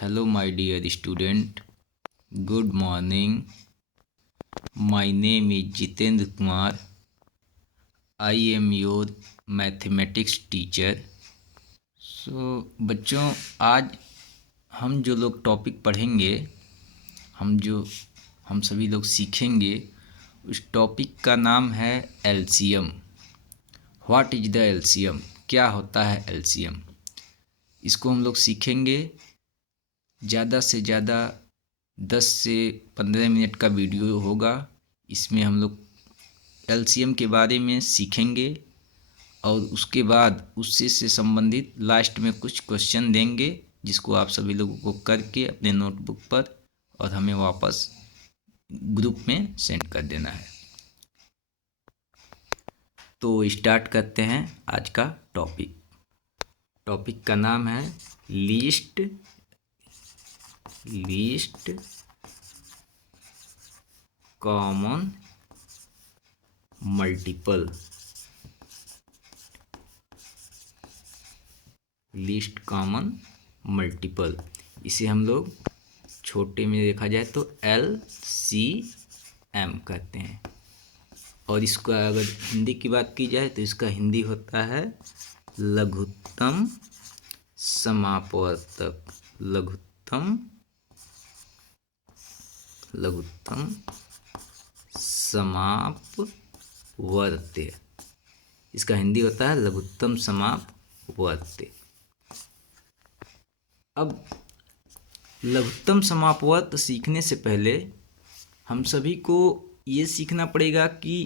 Hello, my dear student. Good morning. My name is Jitendra Kumar. I am your mathematics teacher. बच्चों, आज हम जो लोग topic पढ़ेंगे, हम सभी लोग सीखेंगे, उस टॉपिक का नाम है LCM. What is the LCM? क्या होता है एलसीएम? इसको हम लोग सीखेंगे। ज़्यादा से ज़्यादा 10 से 15 मिनट का वीडियो होगा। इसमें हम लोग एलसीएम के बारे में सीखेंगे और उसके बाद उससे से संबंधित लास्ट में कुछ क्वेश्चन देंगे, जिसको आप सभी लोगों को करके अपने नोटबुक पर और हमें वापस ग्रुप में सेंड कर देना है। तो स्टार्ट करते हैं आज का टॉपिक। टॉपिक का नाम है least common multiple. Least common multiple, इसे हम लोग छोटे में देखा जाए तो LCM कहते हैं। और इसका अगर हिंदी की बात की जाए तो इसका हिंदी होता है लघुत्तम समापवर्तक। लघुत्तम समापवर्त्य, इसका हिंदी होता है लघुत्तम समापवर्त्य। अब लघुत्तम समापवर्त सीखने से पहले हम सभी को ये सीखना पड़ेगा कि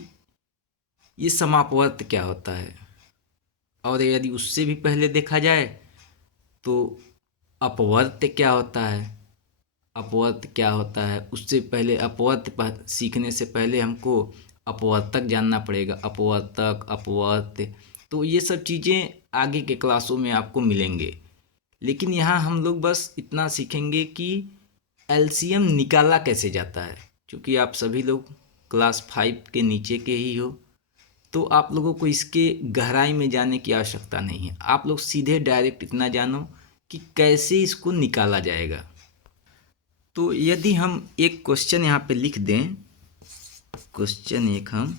ये समापवर्त क्या होता है, और यदि उससे भी पहले देखा जाए तो अपवर्त्य क्या होता है। अपवर्त्य क्या होता है, उससे पहले अपवर्त्य सीखने से पहले हमको अपवर्तक जानना पड़ेगा। अपवर्तक, अपवर्त्य, तो ये सब चीज़ें आगे के क्लासों में आपको मिलेंगे। लेकिन यहाँ हम लोग बस इतना सीखेंगे कि एलसीएम निकाला कैसे जाता है। क्योंकि आप सभी लोग क्लास 5 के नीचे के ही हो, तो आप लोगों को इसके गहराई में जाने की आवश्यकता नहीं है। आप लोग सीधे डायरेक्ट इतना जानो कि कैसे इसको निकाला जाएगा। तो यदि हम एक क्वेश्चन यहाँ पे लिख दें, क्वेश्चन एक हम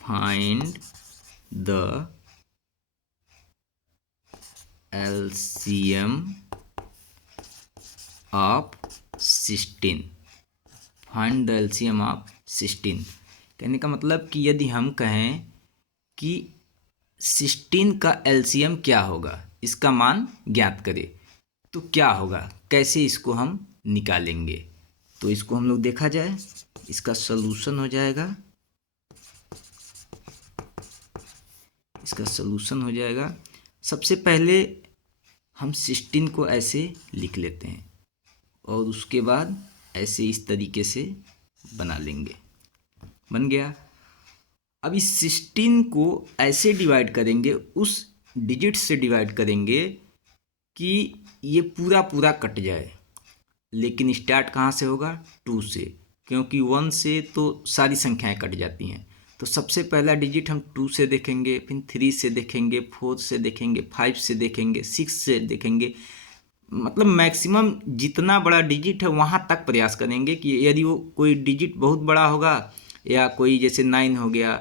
find the LCM of 16। Find the LCM of 16 कहने का मतलब कि यदि हम कहें कि 16 का LCM क्या होगा, इसका मान ज्ञात करें, तो क्या होगा, कैसे इसको हम निकालेंगे। तो इसको हम लोग देखा जाए, इसका सलूशन हो जाएगा। सबसे पहले हम 16 को ऐसे लिख लेते हैं और उसके बाद ऐसे इस तरीके से बना लेंगे। बन गया। अब इस 16 को ऐसे डिवाइड करेंगे, उस डिजिट से डिवाइड करेंगे कि ये पूरा पूरा कट जाए। लेकिन स्टार्ट कहाँ से होगा? 2 से, क्योंकि 1 से तो सारी संख्याएं कट जाती हैं। तो सबसे पहला डिजिट हम 2 से देखेंगे, फिर 3 से देखेंगे, 4 से देखेंगे, 5 से देखेंगे, 6 से देखेंगे। मतलब मैक्सिमम जितना बड़ा डिजिट है वहाँ तक प्रयास करेंगे कि यदि वो कोई डिजिट बहुत बड़ा होगा, या कोई जैसे 9 हो गया,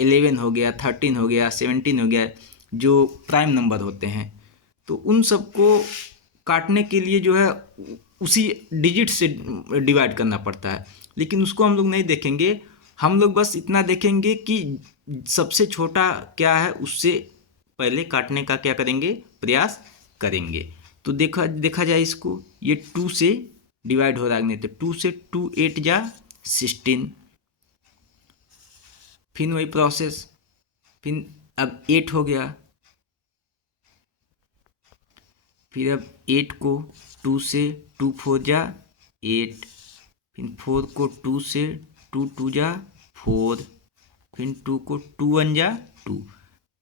11 हो गया, 13 हो गया, 17 हो गया, जो प्राइम नंबर होते हैं, तो उन सबको काटने के लिए जो है उसी डिजिट से डिवाइड करना पड़ता है। लेकिन उसको हम लोग नहीं देखेंगे। हम लोग बस इतना देखेंगे कि सबसे छोटा क्या है, उससे पहले काटने का क्या करेंगे, प्रयास करेंगे। तो देखा जाए इसको, ये 2 से डिवाइड हो रहा है, नहीं तो 2 से 2 8 जा 16। फिर वही प्रोसेस, फिर अब 8 हो गया, फिर अब 8 को 2 से 2 4 जा 8, फिर 4 को 2 से 2 2 जा 4, फिर 2 को 2 1 जा 2।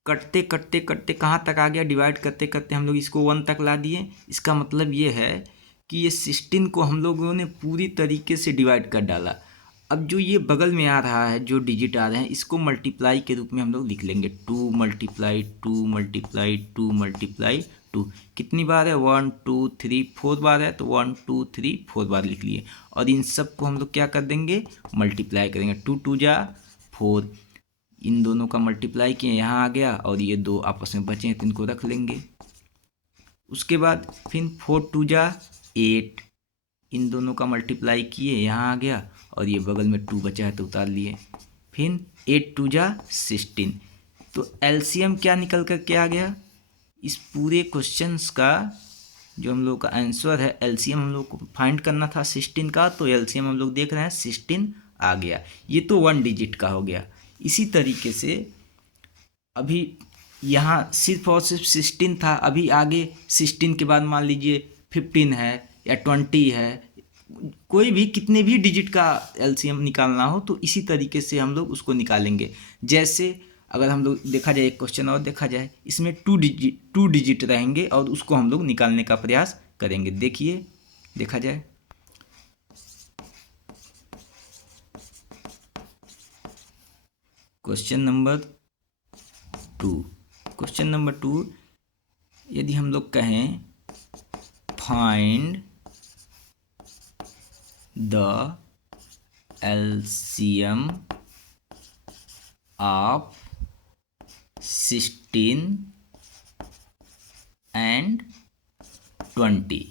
कटते कटते कटते कहाँ तक आ गया, डिवाइड करते करते हम लोग इसको 1 तक ला दिए। इसका मतलब ये है कि ये 16 को हम लोगों ने पूरी तरीके से डिवाइड कर डाला। अब जो ये बगल में आ रहा है, जो डिजिट आ रहे हैं, इसको मल्टीप्लाई के रूप में हम लोग लिख लेंगे। 2 मल्टीप्लाई 2 मल्टीप्लाई 2 मल्टीप्लाई 2। कितनी बार है? 1 2 3 4 बार है, तो 1 2 3 4 बार लिख लिए। और इन सब को हम लोग क्या कर देंगे? मल्टीप्लाई करेंगे। 2 2 जा 4, इन दोनों का मल्टीप्लाई किए, यहाँ आ गया, और ये दो आपस में बचे हैं तो इनको रख लेंगे। उसके बाद फिर 4 2 जा 8, इन दोनों का मल्टीप्लाई किए, यहाँ आ गया, और ये बगल में 2 बचा है तो उतार लिए। फिर 8 2 जा 16। तो एलसीएम क्या निकल कर के आ गया? इस पूरे क्वेश्चंस का जो हम लोग का आंसर है, एलसीएम हम लोग को फाइंड करना था 16 का, तो एलसीएम हम लोग देख रहे हैं 16 आ गया। ये तो 1 डिजिट का हो गया। इसी तरीके से अभी यहाँ सिर्फ और सिर्फ 16 था, अभी आगे 16 के बाद मान लीजिए 15 है या 20 है, कोई भी कितने भी डिजिट का एलसीएम निकालना हो तो इसी तरीके से हम लोग उसको निकालेंगे। जैसे अगर हम लोग देखा जाए, एक क्वेश्चन और देखा जाए, इसमें 2 डिजिट रहेंगे और उसको हम लोग निकालने का प्रयास करेंगे। देखिए, देखा जाए, क्वेश्चन नंबर 2, यदि हम लोग कहें find the LCM of 16 and 20।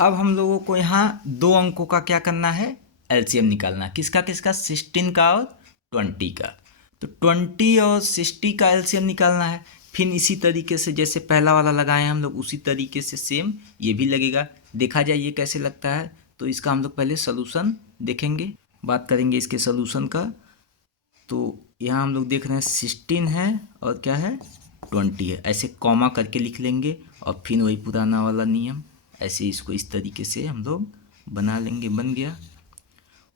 अब हम लोगों को यहाँ 2 अंकों का क्या करना है? एलसीएम निकालना। किसका किसका? 16 का और 20 का। तो 20 और 60 का एलसीएम निकालना है। फिर इसी तरीके से जैसे पहला वाला लगाए हम लोग, उसी तरीके से सेम ये भी लगेगा। देखा जाए ये कैसे लगता है, तो इसका हम लोग पहले सोल्यूशन देखेंगे, बात करेंगे इसके सोल्यूशन का। तो यहाँ हम लोग देख रहे हैं 16 है और क्या है? 20 है। ऐसे कॉमा करके लिख लेंगे और फिर वही पुराना वाला नियम, ऐसे इसको इस तरीके से हम लोग बना लेंगे, बन गया।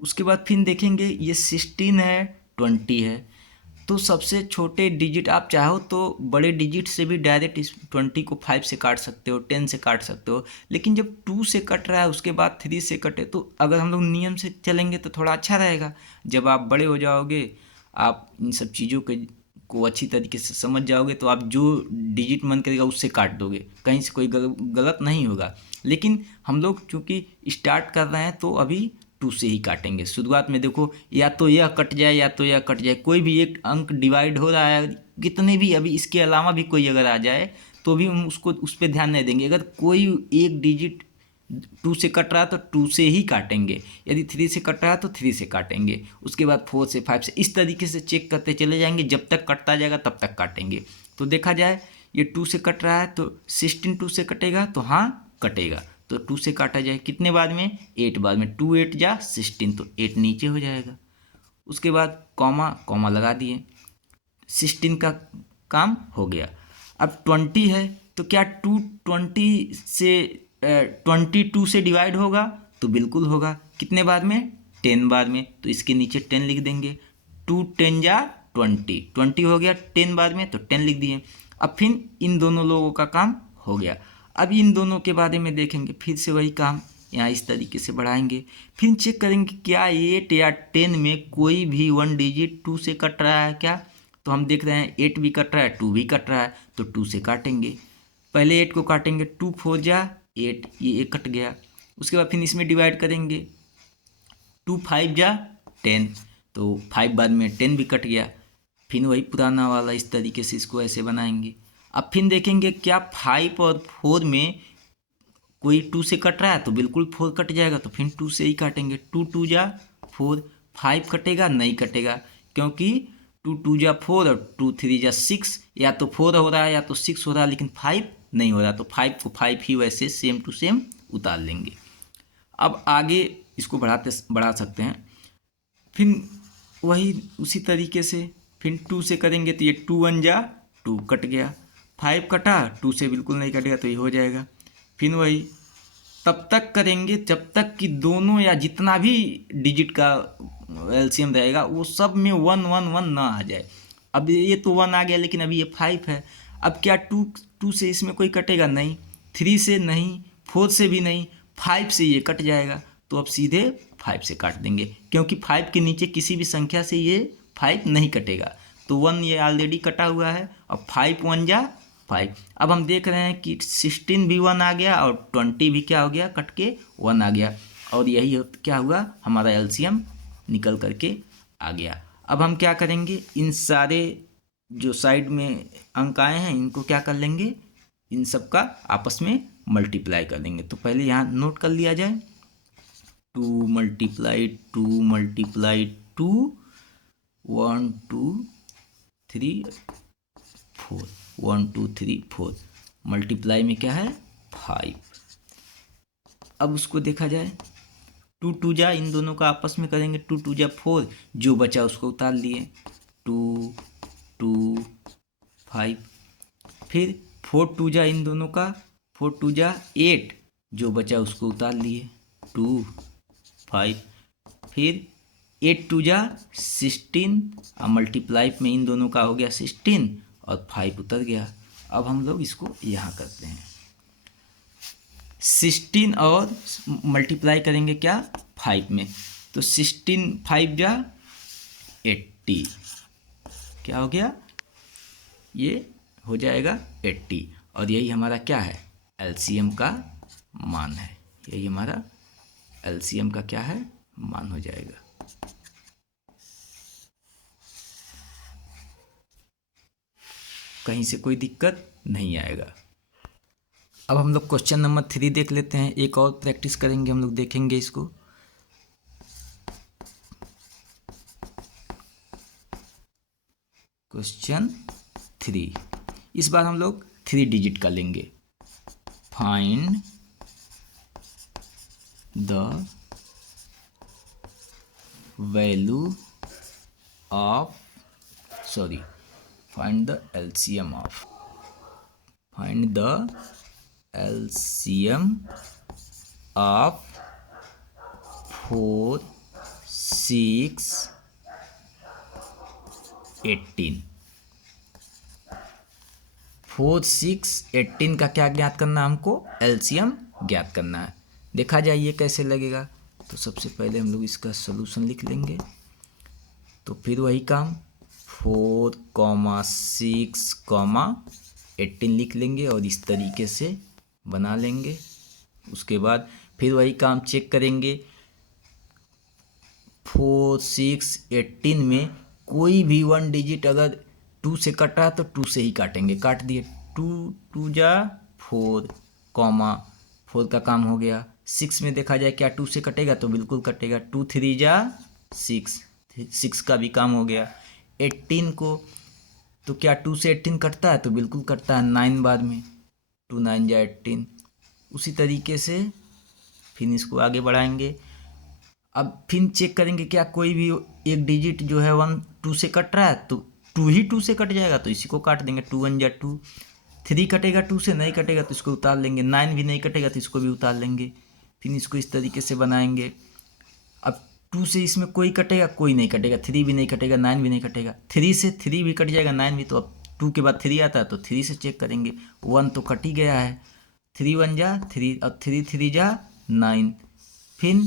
उसके बाद फिर देखेंगे ये 16 है, 20 है, तो सबसे छोटे डिजिट आप चाहो तो बड़े डिजिट से भी डायरेक्ट इस 20 को 5 से काट सकते हो, 10 से काट सकते हो। लेकिन जब 2 से कट रहा है, उसके बाद 3 से कटे, तो अगर हम लोग नियम से चलेंगे तो थोड़ा अच्छा रहेगा। जब आप बड़े हो जाओगे, आप इन सब चीज़ों को अच्छी तरीके से समझ जाओगे, तो आप जो डिजिट मन करेगा उससे काट दोगे, कहीं से कोई गलत नहीं होगा। लेकिन हम लोग चूँकि स्टार्ट कर रहे हैं तो अभी 2 से ही काटेंगे। शुरुआत में देखो, या तो यह कट जाए या तो यह कट जाए, कोई भी एक अंक डिवाइड हो रहा है, कितने भी अभी इसके अलावा भी कोई अगर आ जाए तो भी हम उसको उस पर ध्यान नहीं देंगे। अगर कोई एक डिजिट 2 से कट रहा है तो 2 से ही काटेंगे, यदि 3 से कट रहा है तो 3 से काटेंगे, उसके बाद 4 से 5 से, इस तरीके से चेक करते चले जाएंगे। जब तक कटता जाएगा तब तक काटेंगे। तो देखा जाए ये 2 से कट रहा है तो 16 2 से कटेगा, तो हाँ कटेगा। तो 2 से काटा जाए कितने बाद में? 8 बाद में। 2 8 जा 16, तो 8 नीचे हो जाएगा। उसके बाद कॉमा लगा दिए, 16 का काम हो गया। अब 20 है तो क्या 20 से 22 से डिवाइड होगा? तो बिल्कुल होगा। कितने बाद में? 10 बाद में। तो इसके नीचे 10 लिख देंगे। 2 10 जा 20 हो गया 10 बाद में, तो 10 लिख दिए। अब फिर इन दोनों लोगों का काम हो गया। अब इन दोनों के बारे में देखेंगे, फिर से वही काम यहाँ इस तरीके से बढ़ाएंगे, फिर चेक करेंगे क्या 8 या 10 में कोई भी 1 डिजिट 2 से कट रहा है क्या? तो हम देख रहे हैं 8 भी कट रहा है, 2 भी कट रहा है, तो 2 से काटेंगे। पहले 8 को काटेंगे, 2 4 जा 8, ये 1 कट गया। उसके बाद फिर इसमें डिवाइड करेंगे, 2 5 जा 10, तो 5 बाद में 10 भी कट गया। फिर वही पुराना वाला इस तरीके से इसको ऐसे बनाएंगे। अब फिर देखेंगे क्या 5 और 4 में कोई 2 से कट रहा है, तो बिल्कुल 4 कट जाएगा, तो फिर 2 से ही काटेंगे। 2 2 जा 4, 5 कटेगा? नहीं कटेगा, क्योंकि 2 2 जा 4 और 2 3 जा 6, या तो 4 हो रहा है या तो 6 हो रहा है, लेकिन 5 नहीं हो रहा, तो 5 को 5 ही वैसे सेम टू सेम उतार लेंगे। अब आगे इसको बढ़ा सकते हैं। फिर वही उसी तरीके से फिर 2 से करेंगे, तो ये 2 1 जा 2 कट गया, 5 कटा, 2 से बिल्कुल नहीं कटेगा, तो ये हो जाएगा। फिर वही तब तक करेंगे जब तक कि दोनों या जितना भी डिजिट का एलसीएम रहेगा वो सब में 1 1 1 ना आ जाए। अब ये तो 1 आ गया, लेकिन अभी ये 5 है। अब क्या 2 से इसमें कोई कटेगा? नहीं, 3 से नहीं, 4 से भी नहीं, 5 से ये कट जाएगा। तो अब सीधे 5 से काट देंगे, क्योंकि 5 के नीचे किसी भी संख्या से ये 5 नहीं कटेगा। तो 1 ये ऑलरेडी कटा हुआ है। अब 5 1 जा 5। अब हम देख रहे हैं कि 16 भी 1 आ गया और 20 भी क्या हो गया, कट के 1 आ गया। और यही क्या हुआ, हमारा एलसीएम निकल करके आ गया। अब हम क्या करेंगे, इन सारे जो साइड में अंक आए हैं इनको क्या कर लेंगे, इन सब का आपस में मल्टीप्लाई कर देंगे। तो पहले यहाँ नोट कर लिया जाए, 2 मल्टीप्लाई 2 मल्टीप्लाई 2, 1 2 3 4, 1 2 3 4, मल्टीप्लाई में क्या है 5। अब उसको देखा जाए, 2 2 जा, इन दोनों का आपस में करेंगे, 2 2 जा 4, जो बचा उसको उतार लिए, 2 2 5। फिर 4 2 जा, इन दोनों का 4 2 जा 8, जो बचा उसको उतार लिए, 2 5। फिर 8 2 जा 16, और मल्टीप्लाई में इन दोनों का हो गया 16 और 5 उतर गया। अब हम लोग इसको यहाँ करते हैं, 16 और मल्टीप्लाई करेंगे क्या 5 में, तो 16 5 जा 80, क्या हो गया, ये हो जाएगा 80। और यही हमारा क्या है, एलसीएम का मान है। यही हमारा एलसीएम का क्या है, मान हो जाएगा। कहीं से कोई दिक्कत नहीं आएगा। अब हम लोग क्वेश्चन नंबर 3 देख लेते हैं, एक और प्रैक्टिस करेंगे, हम लोग देखेंगे इसको। क्वेश्चन 3, इस बार हम लोग 3 डिजिट का लेंगे। Find the value of, sorry, find the LCM of, find the LCM of 4 6 18। 4 6 18 का क्या ज्ञात करना है हमको, LCM ज्ञात करना है। देखा जाए ये कैसे लगेगा, तो सबसे पहले हम लोग इसका सॉल्यूशन लिख लेंगे। तो फिर वही काम, 4 6 18 लिख लेंगे और इस तरीके से बना लेंगे। उसके बाद फिर वही काम चेक करेंगे, 4 6 18 में कोई भी 1 डिजिट अगर 2 से कटा तो 2 से ही काटेंगे, काट दिए, 2 2 जा 4, 4 का काम हो गया। 6 में देखा जाए क्या 2 से कटेगा, तो बिल्कुल कटेगा, 2 3 जा 6, 6 का भी काम हो गया। 18 को तो क्या 2 से 18 कटता है, तो बिल्कुल कटता है, 9 बाद में, 2 9 जा 18। उसी तरीके से फिर इसको आगे बढ़ाएंगे। अब फिर चेक करेंगे क्या कोई भी एक डिजिट जो है 1 2 से कट रहा है, तो 2 ही 2 से कट जाएगा, तो इसी को काट देंगे, 2 1 जा 2। 3 कटेगा 2 से, नहीं कटेगा तो इसको उतार लेंगे, 9 भी नहीं कटेगा तो इसको भी उतार लेंगे। फिर इसको इस तरीके से बनाएंगे। अब 2 से इसमें कोई कटेगा, कोई नहीं कटेगा, 3 भी नहीं कटेगा, 9 भी नहीं कटेगा, 3 से 3 भी कट जाएगा, 9 भी। तो अब 2 के बाद 3 आता है, तो 3 से चेक करेंगे, 1 तो कट ही गया है, 3 1 जा 3 और 3 3 जा 9। फिर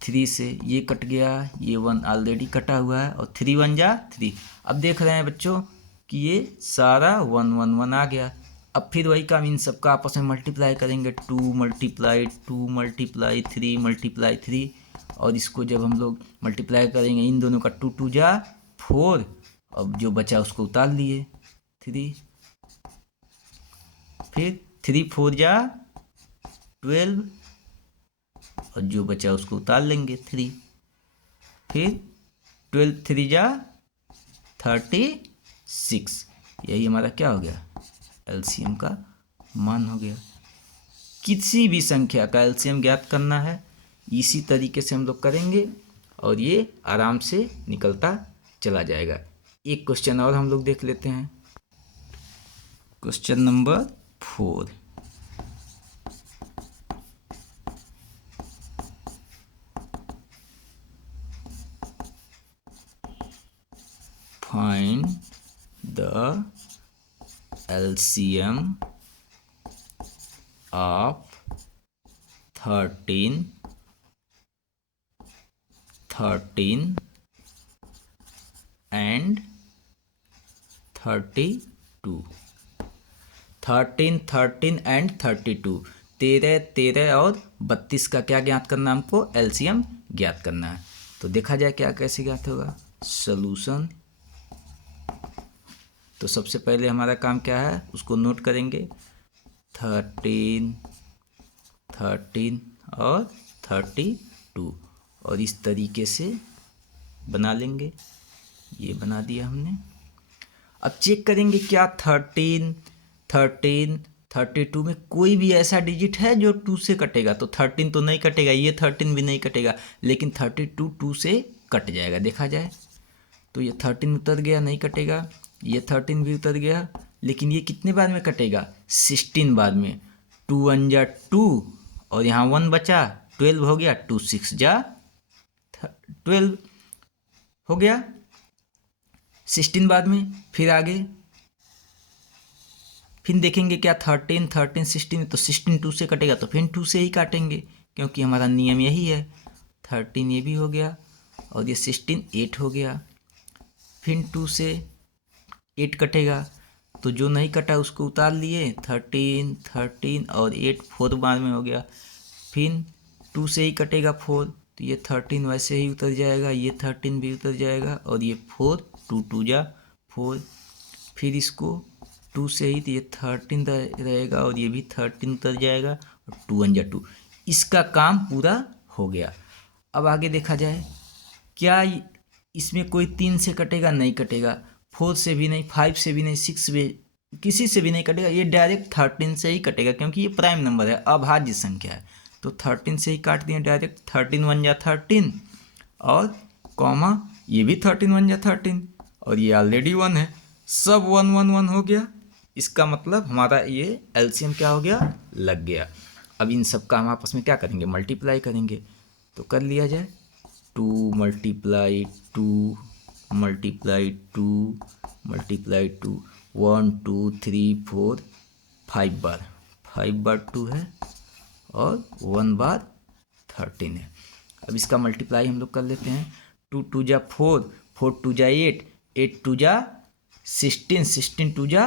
3 से ये कट गया, ये 1 ऑलरेडी कटा हुआ है, और 3 1 जा 3। अब देख रहे हैं बच्चों कि ये सारा 1 1 1 आ गया। अब फिर वही काम, इन सब का आपस में मल्टीप्लाई करेंगे, 2 मल्टीप्लाई 2 मल्टीप्लाई 3 मल्टीप्लाई 3। और इसको जब हम लोग मल्टीप्लाई करेंगे, इन दोनों का 2 2 जा 4, अब जो बचा उसको उतार लिए 3। फिर 3 4 जा 12, और जो बचा उसको उतार लेंगे 3। फिर 12 3 जा 36। यही हमारा क्या हो गया, एलसीएम का मान हो गया। किसी भी संख्या का एलसीएम ज्ञात करना है, इसी तरीके से हम लोग करेंगे और ये आराम से निकलता चला जाएगा। एक क्वेश्चन और हम लोग देख लेते हैं, question number 4। Find the LCM of 13 and 32। 13 and 32, 13 और 32 का क्या ज्ञात करना है हमको? एलसीएम ज्ञात करना है। तो देखा जाए क्या कैसे ज्ञात होगा। सॉल्यूशन, तो सबसे पहले हमारा काम क्या है उसको नोट करेंगे। 13 और 32 और इस तरीके से बना लेंगे। ये बना दिया हमने। अब चेक करेंगे क्या 13, 32 में कोई भी ऐसा डिजिट है जो 2 से कटेगा। तो 13 तो नहीं कटेगा, ये 13 भी नहीं कटेगा, लेकिन 32 2 से कट जाएगा। देखा जाए तो ये 13 उतर गया, नहीं कटेगा। ये 13 भी उतर गया, लेकिन ये कितने बाद में कटेगा? 16 बाद में। 2 1 जा 2 और यहाँ 1 बचा, 12 हो गया। 2 6 जा 12 हो गया 16 बाद में। फिर आगे फिर देखेंगे क्या 13 16, तो 16 2 से कटेगा, तो फिर 2 से ही काटेंगे क्योंकि हमारा नियम यही है। 13 ये भी हो गया और ये 16 8 हो गया। फिर 2 से 8 कटेगा, तो जो नहीं कटा उसको उतार लिए। 13 और 8 4 बाद में हो गया। फिर 2 से ही कटेगा 4, तो ये 13 वैसे ही उतर जाएगा, ये 13 भी उतर जाएगा और ये 4 2 2 जा 4। फिर इसको 2 से ही, तो ये 13 रहेगा और ये भी 13 उतर जाएगा और 2 1 जा 2। इसका काम पूरा हो गया। अब आगे देखा जाए क्या इसमें कोई 3 से कटेगा? नहीं कटेगा। 4 से भी नहीं, 5 से भी नहीं, 6 भी, किसी से भी नहीं कटेगा। ये डायरेक्ट 13 से ही कटेगा क्योंकि ये प्राइम नंबर है, अभाज्य संख्या है। तो 13 से ही काट दिए डायरेक्ट। 13 1 जा 13 और कॉमा ये भी 13 1 जा 13 और ये ऑलरेडी 1 है। सब 1 1 1 हो गया। इसका मतलब हमारा ये एलसीएम क्या हो गया? लग गया। अब इन सब का हम आपस में क्या करेंगे? मल्टीप्लाई करेंगे। तो कर लिया जाए। 2 × 2 × 2 × 2 1 2 3 4 5 बार 2 है और 1 बार 13 है। अब इसका मल्टीप्लाई हम लोग कर लेते हैं। 2 2 जा 4 4 2 जा 8 8 2 जा 16 16 2 जा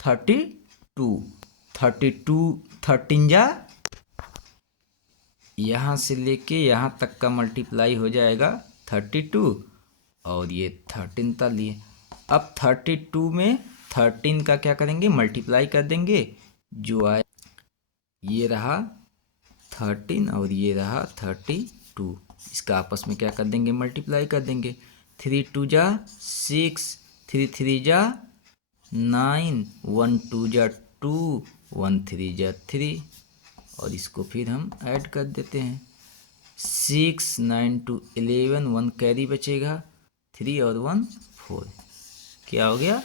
32 13 जा, यहाँ से लेके यहाँ तक का मल्टीप्लाई हो जाएगा 32 और ये 13 तक लिए। अब 32 में 13 का क्या करेंगे? मल्टीप्लाई कर देंगे। जो आए ये रहा 13 और ये रहा 32, इसका आपस में क्या कर देंगे? मल्टीप्लाई कर देंगे। 3 2 जा 6 3 3 जा 9 1 2 जा 2 1 3 जा 3 और इसको फिर हम ऐड कर देते हैं। 6 9 2 11 1 कैरी बचेगा 3 और 1 4, क्या हो गया?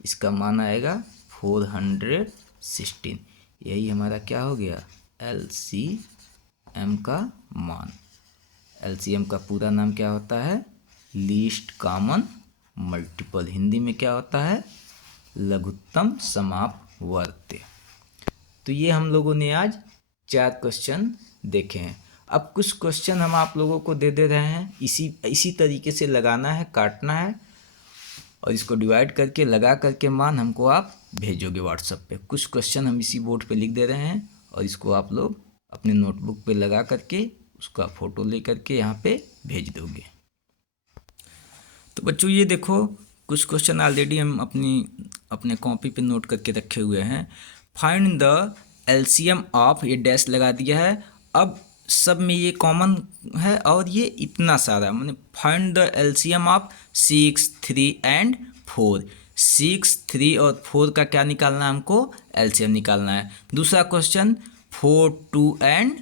इसका मान आएगा 416। यही हमारा क्या हो गया? एलसीएम का मान। एलसीएम का पूरा नाम क्या होता है? Least common multiple. हिंदी में क्या होता है? लघुत्तम समापवर्त्य। तो ये हम लोगों ने आज 4 क्वेश्चन देखे हैं। अब कुछ क्वेश्चन हम आप लोगों को दे रहे हैं, इसी तरीके से लगाना है, काटना है और इसको डिवाइड करके लगा करके मान हमको आप भेजोगे व्हाट्सएप पे। कुछ क्वेश्चन हम इसी बोर्ड पे लिख दे रहे हैं और इसको आप लोग अपने नोटबुक पे लगा करके उसका फ़ोटो ले करके यहाँ पे भेज दोगे। तो बच्चों ये देखो कुछ क्वेश्चन ऑलरेडी हम अपने कॉपी पे नोट करके रखे हुए हैं। फाइंड द एलसीएम ऑफ, ये डैश लगा दिया है। अब सब में ये कॉमन है और ये इतना सारा, मैंने find the LCM of 6 3 and 4। 6 3 और 4 का क्या निकालना है? हमको एलसीएम निकालना है। दूसरा क्वेश्चन 4 2 एंड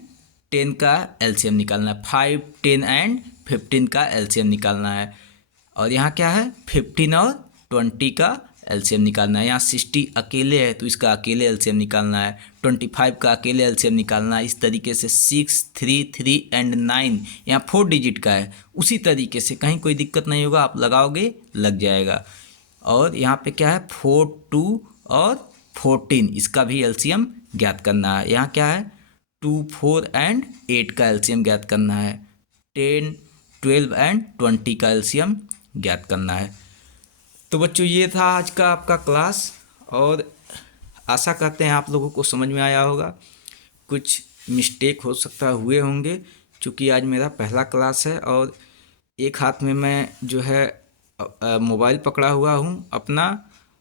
10 का एलसीएम निकालना है। 5 10 एंड 15 का एलसीएम निकालना है। और यहाँ क्या है? 15 और 20 का एलसीएम निकालना है। यहाँ 60 अकेले है तो इसका अकेले एलसीएम निकालना है। 25 का अकेले एलसीएम निकालना है। इस तरीके से 6 3 3 एंड 9 यहाँ 4 डिजिट का है। उसी तरीके से कहीं कोई दिक्कत नहीं होगा, आप लगाओगे लग जाएगा। और यहाँ पे क्या है? 4 2 और 14, इसका भी एलसीएम ज्ञात करना है। यहाँ क्या है, 2, 4 एंड 8 का एलसीएम ज्ञात करना है। 10, 12 एंड 20 का एलसीएम ज्ञात करना है। तो बच्चों ये था आज का आपका क्लास, और आशा करते हैं आप लोगों को समझ में आया होगा। कुछ मिस्टेक हो सकता है हुए होंगे, क्योंकि आज मेरा पहला क्लास है और एक हाथ में मैं जो है मोबाइल पकड़ा हुआ हूँ अपना,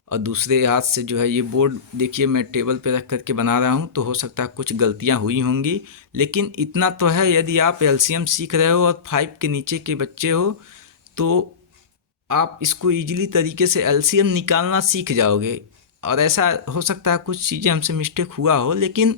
और दूसरे हाथ से जो है ये बोर्ड देखिए मैं टेबल पे रख करके बना रहा हूँ। तो हो सकता है कुछ गलतियाँ हुई होंगी, लेकिन इतना तो है, यदि आप एलसीएम सीख रहे हो और 5 के नीचे के बच्चे हो तो आप इसको ईजिली तरीके से एलसीएम निकालना सीख जाओगे। और ऐसा हो सकता है कुछ चीज़ें हमसे मिस्टेक हुआ हो, लेकिन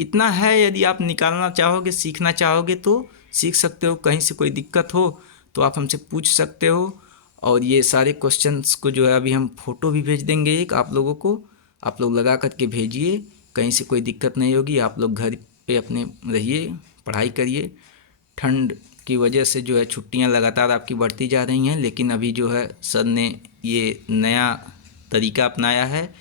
इतना है, यदि आप निकालना चाहोगे, सीखना चाहोगे तो सीख सकते हो। कहीं से कोई दिक्कत हो तो आप हमसे पूछ सकते हो। और ये सारे क्वेश्चंस को जो है अभी हम फ़ोटो भी भेज देंगे एक आप लोगों को, आप लोग लगा करके भेजिए, कहीं से कोई दिक्कत नहीं होगी। आप लोग घर पे अपने रहिए, पढ़ाई करिए। ठंड की वजह से जो है छुट्टियां लगातार आपकी बढ़ती जा रही हैं, लेकिन अभी जो है सर ने ये नया तरीका अपनाया है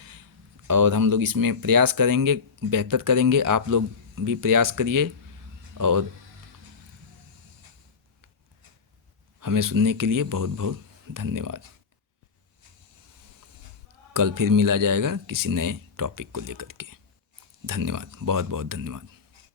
और हम लोग इसमें प्रयास करेंगे, बेहतर करेंगे। आप लोग भी प्रयास करिए और हमें सुनने के लिए बहुत बहुत धन्यवाद। कल फिर मिला जाएगा किसी नए टॉपिक को लेकर के। धन्यवाद, बहुत बहुत धन्यवाद।